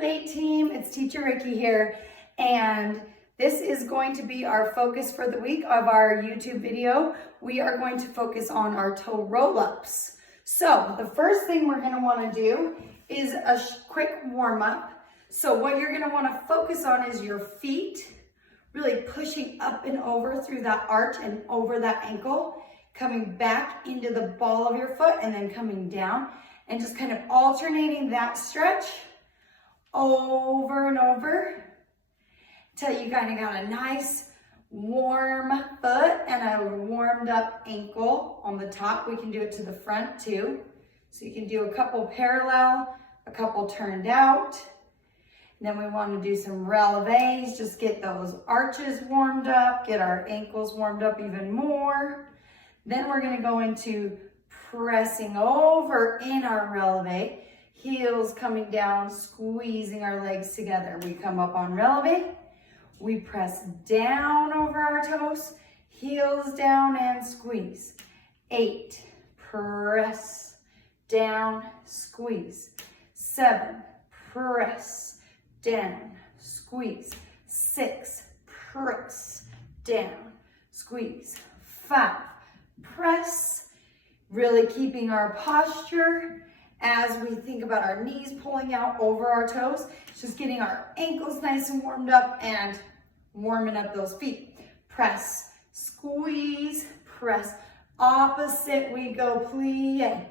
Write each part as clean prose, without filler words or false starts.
Glute team, it's Teacher Ricky here, and this is going to be our focus for the week of our YouTube video. We are going to focus on our toe roll-ups. So the first thing we're going to want to do is a quick warm-up. So what you're going to want to focus on is your feet, really pushing up and over through that arch and over that ankle, coming back into the ball of your foot and then coming down, and just kind of alternating that stretch over and over until you kind of got a nice warm foot and a warmed up ankle on the top. We can do it to the front too. So you can do a couple parallel, a couple turned out. And then we want to do some releves, just get those arches warmed up, get our ankles warmed up even more. Then we're going to go into pressing over in our releve, heels coming down, squeezing our legs together. We come up on releve, we press down over our toes, heels down and squeeze. 8, press down, squeeze. 7, press down, squeeze. 6, press down, squeeze. 5, press, really keeping our posture as we think about our knees pulling out over our toes, just getting our ankles nice and warmed up and warming up those feet. Press, squeeze, press, opposite we go, plie.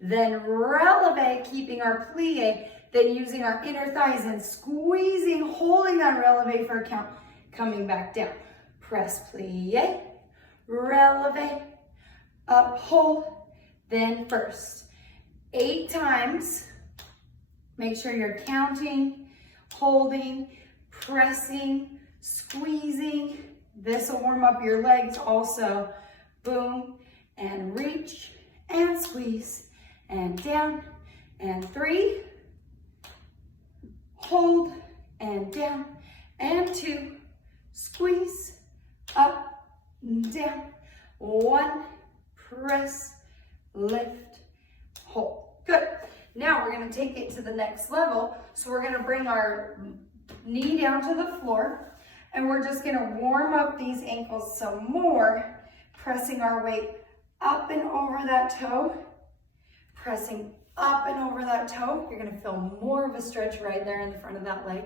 Then releve, keeping our plie, then using our inner thighs and squeezing, holding that releve for a count, coming back down. Press, plie, releve, up, hold, then first. 8 times. Make sure you're counting, holding, pressing, squeezing. This will warm up your legs also. Boom, and reach, and squeeze, and down, and 3. Hold, and down, and 2. Squeeze, up, down. 1, press, lift, hold. Good. Now we're going to take it to the next level. So we're going to bring our knee down to the floor, and we're just going to warm up these ankles some more, pressing our weight up and over that toe, pressing up and over that toe. You're going to feel more of a stretch right there in the front of that leg,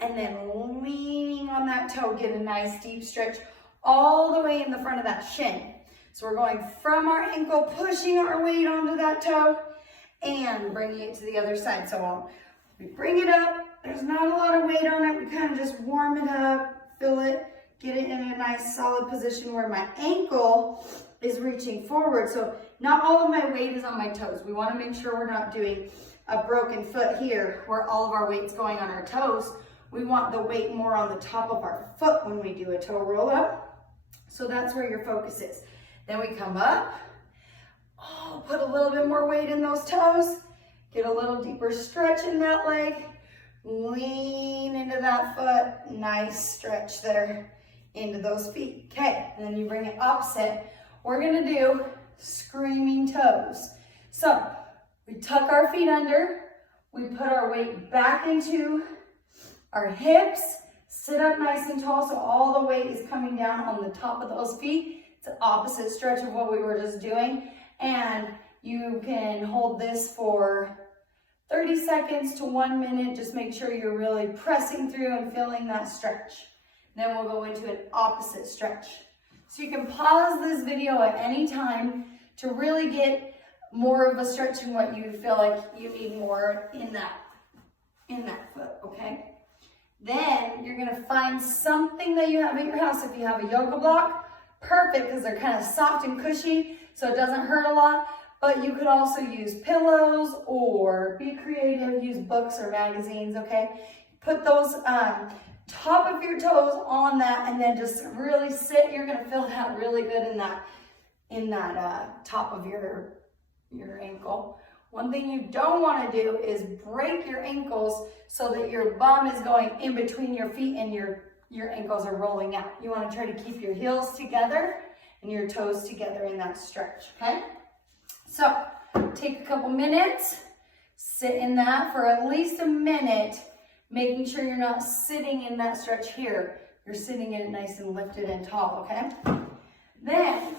and then leaning on that toe, get a nice deep stretch all the way in the front of that shin. So we're going from our ankle, pushing our weight onto that toe and bringing it to the other side. So we bring it up, there's not a lot of weight on it, we kind of just warm it up, fill it, get it in a nice solid position where my ankle is reaching forward. So not all of my weight is on my toes. We want to make sure we're not doing a broken foot here where all of our weight's going on our toes. We want the weight more on the top of our foot when we do a toe roll up. So that's where your focus is. Then we come up, put a little bit more weight in those toes, get a little deeper stretch in that leg, lean into that foot, nice stretch there into those feet. Okay, and then you bring it opposite. We're gonna do screaming toes. So we tuck our feet under, we put our weight back into our hips, sit up nice and tall so all the weight is coming down on the top of those feet. It's the opposite stretch of what we were just doing. And you can hold this for 30 seconds to 1 minute. Just make sure you're really pressing through and feeling that stretch. Then we'll go into an opposite stretch. So you can pause this video at any time to really get more of a stretch in what you feel like you need more in that foot, okay? Then you're gonna find something that you have at your house. If you have a yoga block, perfect, because they're kind of soft and cushy, so it doesn't hurt a lot. But you could also use pillows or be creative, use books or magazines, okay? Put those top of your toes on that and then just really sit. You're gonna feel that really good in that top of your ankle. One thing you don't want to do is break your ankles so that your bum is going in between your feet and your ankles are rolling out. You want to try to keep your heels together and your toes together in that stretch, okay? So take a couple minutes, sit in that for at least a minute, Making sure you're not sitting in that stretch here. You're sitting in it nice and lifted and tall, okay? Then,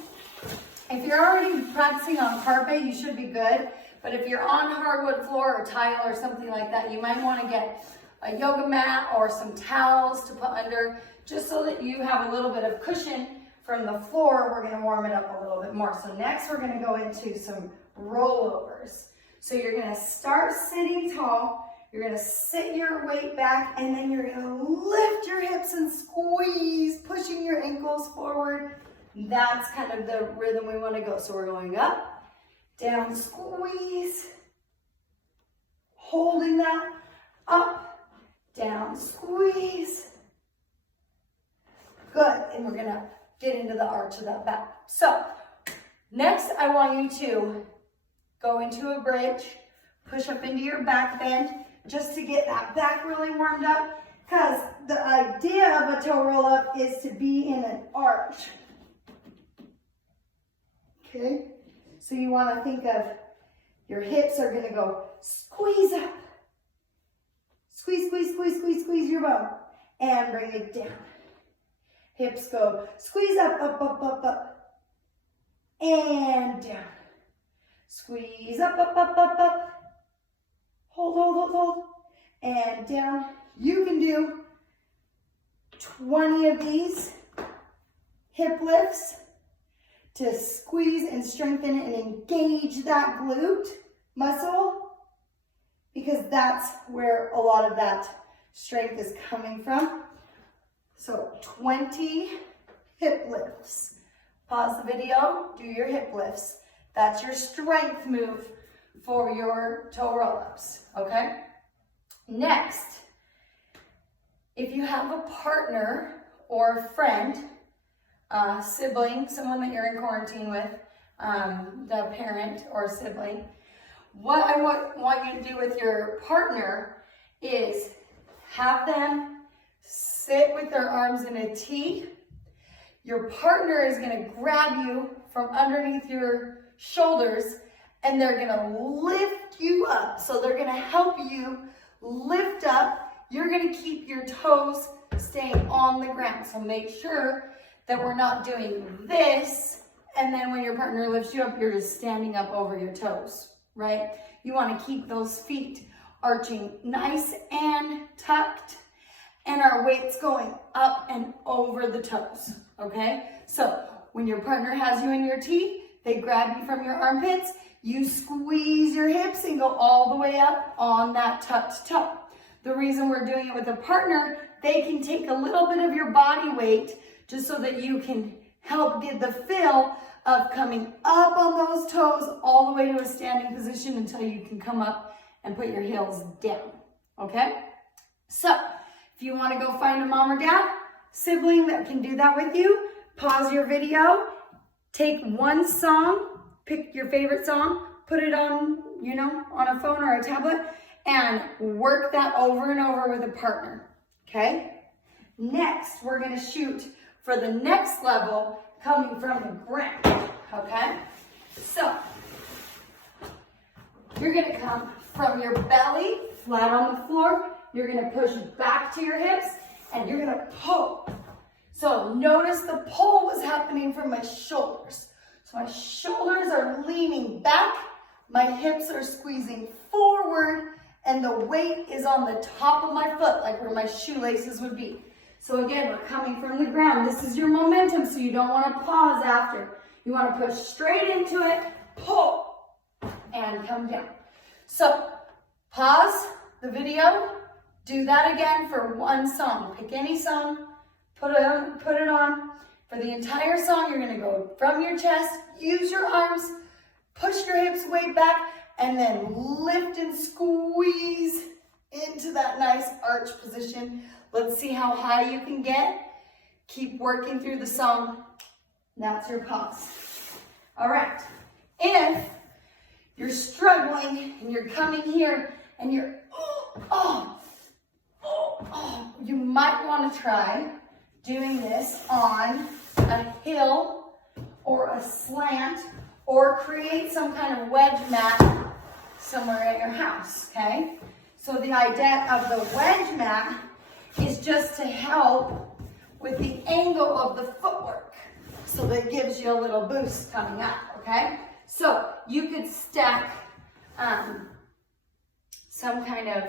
if you're already practicing on carpet, you should be good. But if you're on hardwood floor or tile or something like that, you might want to get a yoga mat or some towels to put under, just so that you have a little bit of cushion from the floor. We're going to warm it up a little bit more. So next we're going to go into some rollovers. So you're going to start sitting tall. You're going to sit your weight back, and then you're going to lift your hips and squeeze, pushing your ankles forward. That's kind of the rhythm we want to go. So we're going up, down, squeeze, holding that, up, down, squeeze. Good, and we're going to get into the arch of that back. So next I want you to go into a bridge, push up into your back bend, just to get that back really warmed up, because the idea of a toe roll up is to be in an arch. Okay, so you want to think of your hips are going to go squeeze up, squeeze, squeeze, squeeze, squeeze, squeeze your bum, and bring it down. Hips go squeeze up, up, up, up, up, and down. Squeeze up, up, up, up, up. Hold, hold, hold, hold, and down. You can do 20 of these hip lifts to squeeze and strengthen and engage that glute muscle, because that's where a lot of that strength is coming from. So 20 hip lifts. Pause the video, do your hip lifts. That's your strength move for your toe roll-ups, okay? Next, if you have a partner or a friend, sibling, someone that you're in quarantine with, the parent or sibling, what I want you to do with your partner is have them sit with their arms in a T. Your partner is going to grab you from underneath your shoulders, and they're going to lift you up. So they're going to help you lift up. You're going to keep your toes staying on the ground. So make sure that we're not doing this, and then when your partner lifts you up, you're just standing up over your toes, right? You want to keep those feet arching nice and tucked, and our weight's going up and over the toes, okay? So when your partner has you in your T, they grab you from your armpits, you squeeze your hips and go all the way up on that tucked toe. The reason we're doing it with a partner, they can take a little bit of your body weight just so that you can help get the feel of coming up on those toes all the way to a standing position until you can come up and put your heels down, okay? So if you want to go find a mom or dad, sibling that can do that with you, pause your video, take one song, pick your favorite song, put it on, on a phone or a tablet, and work that over and over with a partner, okay? Next, we're going to shoot for the next level coming from the ground, okay? So, you're going to come from your belly, flat on the floor. You're going to push back to your hips, and you're going to pull. So notice the pull was happening from my shoulders. So my shoulders are leaning back, my hips are squeezing forward, and the weight is on the top of my foot, like where my shoelaces would be. So again, we're coming from the ground. This is your momentum, so you don't want to pause after. You want to push straight into it, pull, and come down. So pause the video, do that again for one song. Pick any song. Put it on. For the entire song, you're going to go from your chest, use your arms, push your hips way back, and then lift and squeeze into that nice arch position. Let's see how high you can get. Keep working through the song. That's your pause. All right. If you're struggling and you're coming here and you're, you might want to try doing this on a hill or a slant, or create some kind of wedge mat somewhere at your house, okay? So the idea of the wedge mat is just to help with the angle of the footwork. So that gives you a little boost coming up, okay? So you could stack some kind of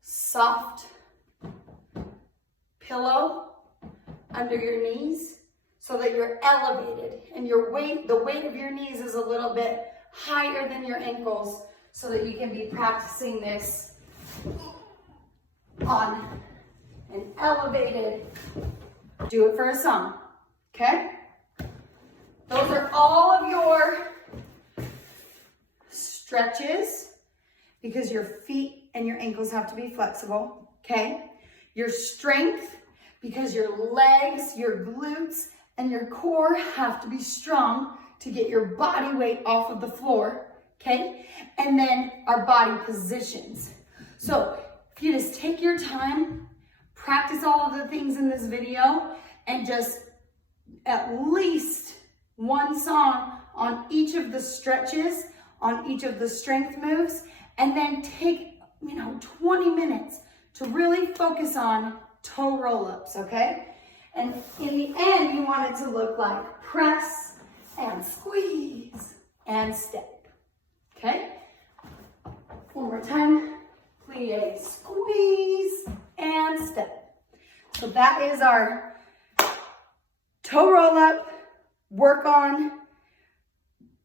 soft pillow under your knees so that you're elevated and the weight of your knees is a little bit higher than your ankles so that you can be practicing this on an elevated, do it for a song, okay? Those are all of your stretches because your feet and your ankles have to be flexible, okay? Your strength because your legs, your glutes, and your core have to be strong to get your body weight off of the floor, okay? And then our body positions. So if you just take your time, practice all of the things in this video, and just at least one song on each of the stretches, on each of the strength moves, and then take, 20 minutes to really focus on toe roll-ups, okay? And in the end, you want it to look like press and squeeze and step, okay? One more time, plie, squeeze and step. So that is our toe roll-up, work on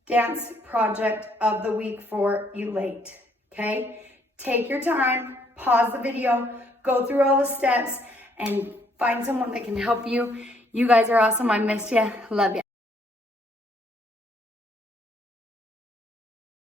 dance project of the week for Elate, okay? Take your time, pause the video, go through all the steps, and find someone that can help you. You guys are awesome. I missed you. Love you.